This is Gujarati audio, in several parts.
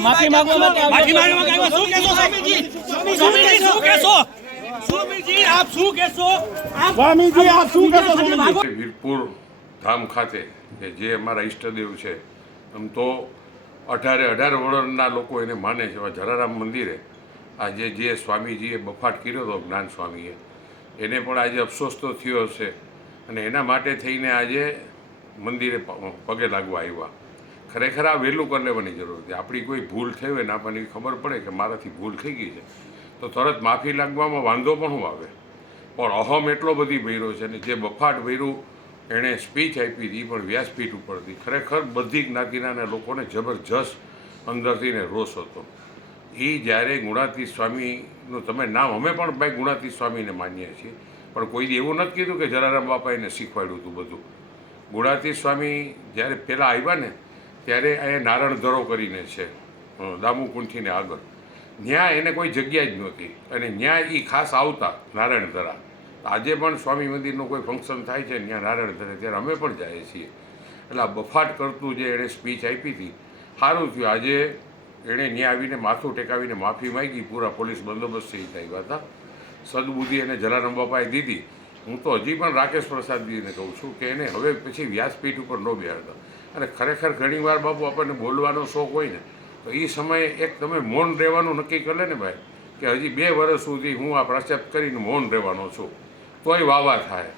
માફી માંગવા માટે માફી. માંગવા. શું કહેશો સ્વામીજી? સ્વામીજી શું કહેશો? સ્વામીજી આપ શું કહેશો? સ્વામીજી આપ શું કહેશો સ્વામીજી? વીરપુર ધામ ખાતે કે જે અમારા ઈષ્ટદેવ છે આમ તો અઢારે અઢાર વર્ષના લોકો એને માને છે. જરારામ જલારામ મંદિરે આજે જે સ્વામીજીએ બફાટ કર્યો હતો જ્ઞાન સ્વામીએ એને પણ આજે અફસોસ તો થયો હશે. અને એના માટે થઈને આજે મંદિરે પગે લાગવા આવ્યા. ખરેખર આ વહેલું કરી લેવાની જરૂર છે. આપણી કોઈ ભૂલ થઈ હોય ને આપણને ખબર પડે કે મારાથી ભૂલ થઈ ગઈ છે, તો તરત માફી લાગવામાં વાંધો પણ હું આવે? પણ અહમ એટલો બધી ભર્યો છે ને જે બફાટ ભર્યું, એણે સ્પીચ આપી હતી પણ વ્યાસપીઠ ઉપરથી. ખરેખર બધી જ્ઞાતિના લોકોને જબરજસ્ત અંદરથી ને રોષ હતો. એ જ્યારે ગુણાતી સ્વામીનું, તમે નામ, અમે પણ ભાઈ ગુણાતી સ્વામીને માનીએ છીએ, પણ કોઈ એવું નથી કીધું કે જલારામ બાપા એને શીખવાડ્યું હતું બધું. ગુણાતી સ્વામી જ્યારે પહેલાં આવ્યા ને ત્યારે અહીંયા નારણધરો ધરો કરીને છે. દામુકુંઠીને આગળ. ત્યાં એને કોઈ જગ્યા જ નહોતી. અને ત્યાં એ ખાસ આવતા નારાયણ ધરા. આજે પણ સ્વામી મંદિરનું કોઈ ફંક્શન થાય છે, ત્યાં નારાયણ ધરે, ત્યારે અમે પણ જઈએ છીએ. એટલે આ બફાટ કરતું જે એણે સ્પીચ આપી હતી, સારું થયું. આજે એણે ત્યાં આવીને માથું ટેકાવીને માફી માગી, પૂરા પોલીસ બંદોબસ્ત સહિત આવ્યા હતા. સદબુદ્ધિ એને જલારામ બાપાએ દીધી. હું તો હજી પણ રાકેશ પ્રસાદજીને કહું છું કે એને હવે પછી વ્યાસપીઠ ઉપર ન બેહાડતા. અને ખરેખર ઘણીવાર બાપુ આપણને બોલવાનો શોખ હોય ને, તો એ સમયે એક તમે મૌન રહેવાનું નક્કી કરી ને ભાઈ, કે હજી બે વર્ષ સુધી હું આ પ્રચાર કરીને મૌન રહેવાનો છું. તોય વાવા થાય.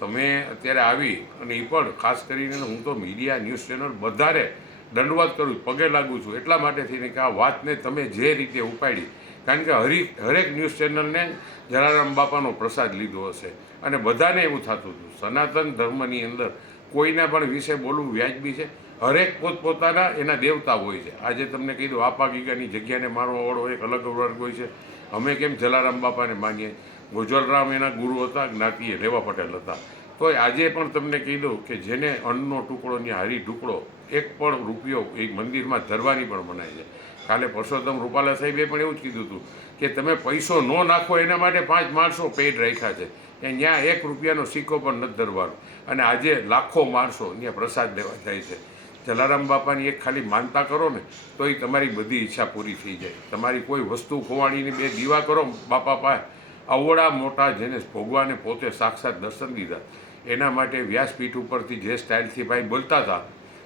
તમે અત્યારે આવી અને એ પણ ખાસ કરીને હું તો મીડિયા, ન્યૂઝ ચેનલ વધારે દંડવાદ કરું, પગે લાગુ છું. એટલા માટે થઈને કે આ વાતને તમે જે રીતે ઉપાડી કારણ કે હરેક હરેક ન્યૂઝ ચેનલને જલારામ બાપાનો પ્રસાદ લીધો હશે. અને બધાને એવું થતું હતું. સનાતન ધર્મની અંદર કોઈના પણ વિશે બોલવું વ્યાજબી છે. હરેક પોતપોતાના એના દેવતા હોય છે. આજે તમને કીધું આપા ગીગાની જગ્યાને મારો ઓળો એક અલગ વર્ગ હોય છે. અમે કેમ જલારામ બાપાને માનીએ? ગુજરરામ એના ગુરુ હતા, જ્ઞાતિએ રેવા પટેલ હતા. તો આજે પણ તમને કીધું કે જેને અન્નનો ટુકડો ને હારી ટુકડો, એક પણ રૂપિયો એ મંદિરમાં ધરવાની પણ મનાય છે. કાલે પરસોત્તમ રૂપાલા સાહેબે પણ એવું જ કીધું હતું કે તમે પૈસો ન નાખો, એના માટે પાંચ માણસો પેડ રાખ્યા છે. કે ત્યાં એક રૂપિયાનો સિક્કો પણ નથી ધરવાનો. અને આજે લાખો માણસો ત્યાં પ્રસાદ લેવા જાય છે. જલારામ બાપાની એક ખાલી માનતા કરો ને તો એ તમારી બધી ઈચ્છા પૂરી થઈ જાય. તમારી કોઈ વસ્તુ ખોવાણીને બે દીવા કરો બાપા પાસે. અવળા મોટા જેને ભગવાને પોતે સાક્ષાત દર્શન દીધા. એના માટે વ્યાસપીઠ ઉપરથી જે સ્ટાઇલથી ભાઈ બોલતા હતા,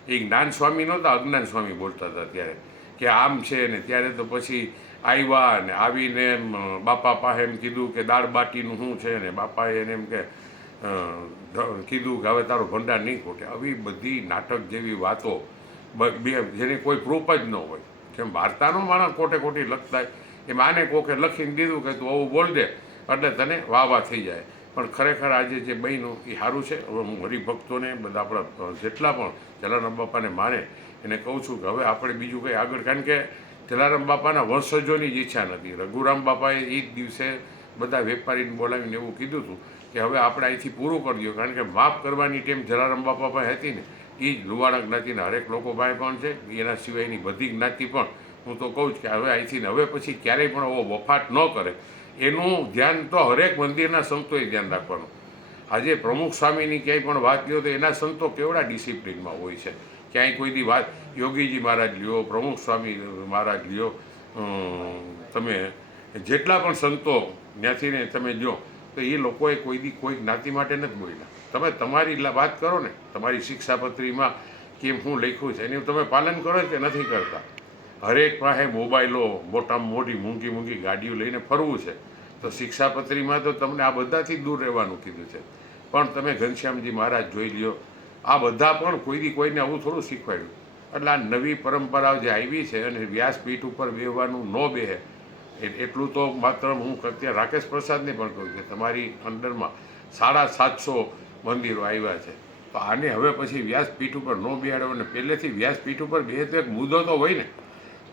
એ જ્ઞાન સ્વામી નહોતા અજ્ઞાન સ્વામી બોલતા હતા ત્યારે. કે આમ છે ને, ત્યારે તો પછી આવ્યા ને આવીને એમ બાપા પાસે એમ કીધું કે દાળ બાટીનું શું છે ને, બાપાએ એને એમ કે કીધું કે હવે તારો ભંડાર નહીં ખોટે. આવી બધી નાટક જેવી વાતો જેની કોઈ પ્રૂફ જ ન હોય. જેમ વાર્તાનો માણસ ખોટે ખોટી લખતા એમ આને કોકે લખીને દીધું કે તું આવું બોલ દે, એટલે તને વાહ વાહ થઈ જાય. પણ ખરેખર આજે જે બન્યું એ સારું છે. હવે હું હરિભક્તોને બધા આપણા જેટલા પણ જલારામ બાપાને માને, એને કહું છું કે હવે આપણે બીજું કંઈ આગળ, કારણ કે જલારામ બાપાના વંશજોની જ ઈચ્છા નથી. રઘુરામ બાપાએ એ જ દિવસે બધા વેપારીને બોલાવીને એવું કીધું હતું કે હવે આપણે અહીંથી પૂરું કરી દો, કારણ કે માફ કરવાની ટેમ જલારામ બાપા પાસે હતી ને, એ જ લુવાણા જ્ઞાતિના હરેક લોકો પાસે પણ છે. એના સિવાયની બધી જ્ઞાતિ પણ હું તો કહું છું કે હવે અહીંથી હવે પછી ક્યારેય પણ એવો વફાટ ન કરે. એનું ધ્યાન તો હરેક મંદિરના સંતોએ ધ્યાન રાખવાનું. આજે પ્રમુખ સ્વામીની ક્યાંય પણ વાત લ્યો તો એના સંતો કેવડા ડિસિપ્લિનમાં હોય છે? ક્યાંય કોઈ દી વાત, યોગીજી મહારાજ લ્યો, પ્રમુખ સ્વામી મહારાજ લ્યો તમે જેટલા પણ સંતો ત્યાંથી ને તમે જો તો એ લોકોએ કોઈ દી કોઈ જ્ઞાતિ માટે નથી બોલ્યા. તમે તમારી વાત કરો ને, તમારી શિક્ષાપત્રીમાં કેમ હું લખ્યું છે, એનું તમે પાલન કરો કે નથી કરતા? હરેક પાસે મોબાઈલો મોટામાં મોટી મૂંઘી મૂંઘી ગાડીઓ લઈને ફરવું છે. તો શિક્ષાપત્રીમાં તો તમને આ બધાથી દૂર રહેવાનું કીધું છે. પણ તમે ઘનશ્યામજી મહારાજ જોઈ લ્યો, આ બધા પણ કોઈ દી કોઈને આવું થોડું શીખવાડ્યું. એટલે આ નવી પરંપરાઓ જે આવી છે અને વ્યાસપીઠ ઉપર બેહવાનું ન બેહે એટલું તો માત્ર હું અત્યારે રાકેશ પ્રસાદને પણ કહું કે તમારી અંડરમાં સાડા સાતસો મંદિરો આવ્યા છે. તો આને હવે પછી વ્યાસપીઠ ઉપર ન બેહાડો અને પહેલેથી વ્યાસપીઠ ઉપર બે તો એક મુદ્દો તો હોય ને.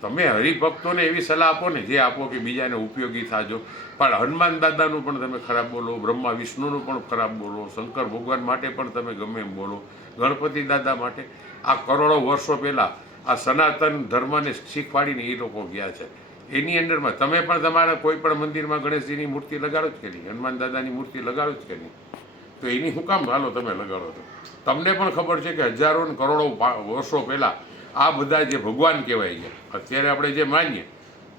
તમે હરિભક્તોને એવી સલાહ આપો ને જે આપો કે બીજાને ઉપયોગી થાજો. પણ હનુમાન દાદાનું પણ તમે ખરાબ બોલો, બ્રહ્મા વિષ્ણુનું પણ ખરાબ બોલો, શંકર ભગવાન માટે પણ તમે ગમે એમ બોલો, ગણપતિ દાદા માટે. આ કરોડો વર્ષો પહેલાં આ સનાતન ધર્મને શીખવાડીને એ લોકો ગયા છે. એની અંદરમાં તમે પણ તમારા કોઈ પણ મંદિરમાં ગણેશજીની મૂર્તિ લગાડો જ કે નહીં? હનુમાન દાદાની મૂર્તિ લગાડો જ કે નહીં? તો એની શું કામ હાલો તમે લગાડો છો? તમને પણ ખબર છે કે હજારો કરોડો વર્ષો પહેલાં આ બધા જે ભગવાન કહેવાય છે, અત્યારે આપણે જે માનીએ,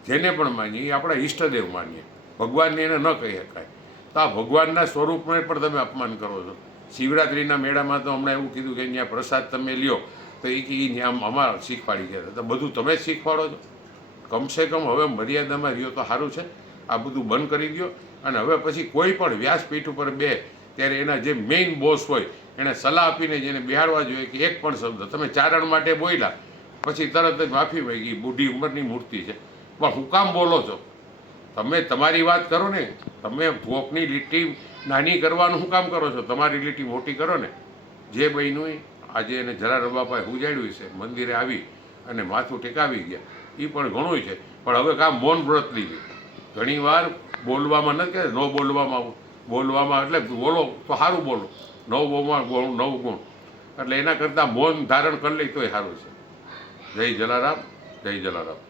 જેને પણ માનીએ, એ આપણા ઈષ્ટદેવ માનીએ. ભગવાનને એને ન કહી શકાય. તો આ ભગવાનના સ્વરૂપને પણ તમે અપમાન કરો છો. શિવરાત્રિના મેળામાં તો હમણાં એવું કીધું કે અહીંયા પ્રસાદ તમે લ્યો, તો એ કે આમ અમારા શીખવાડી ગયા તો બધું તમે શીખવાડો છો. કમસે કમ હવે મર્યાદામાં રહ્યો તો સારું છે. આ બધું બંધ કરી દો અને હવે પછી કોઈ પણ વ્યાસપીઠ ઉપર બે, ત્યારે એના જે મેઇન બોસ હોય એણે સલાહ આપીને જેને બિહારવા જોઈએ કે એક પણ શબ્દ. તમે ચારણ માટે બોલ્યા પછી તરત જ માફી માંગી, બુઢી ઉંમરની મૂર્તિ છે. પણ હું કામ બોલો છો? તમે તમારી વાત કરો ને, તમે ભોકની લીટી નાની કરવાનું શું કામ કરો છો? તમારી લીટી મોટી કરો ને. જે બહેનું આજે એને જરા રબાપાએ ઉજાડ્યું છે. મંદિરે આવી અને માથું ટેકાવી ગયા. એ પણ ઘણું છે. પણ હવે કામ મૌન વ્રત લીધું. ઘણી વાર બોલવામાં નથી કે ન બોલવામાં બોલવામાં એટલે બોલો તો સારું બોલો. નવ બોમાં નવ ગુણ. એટલે એના કરતાં મૌન ધારણ કરી લે તોય સારું છે. જય જલારામ જય જલારામ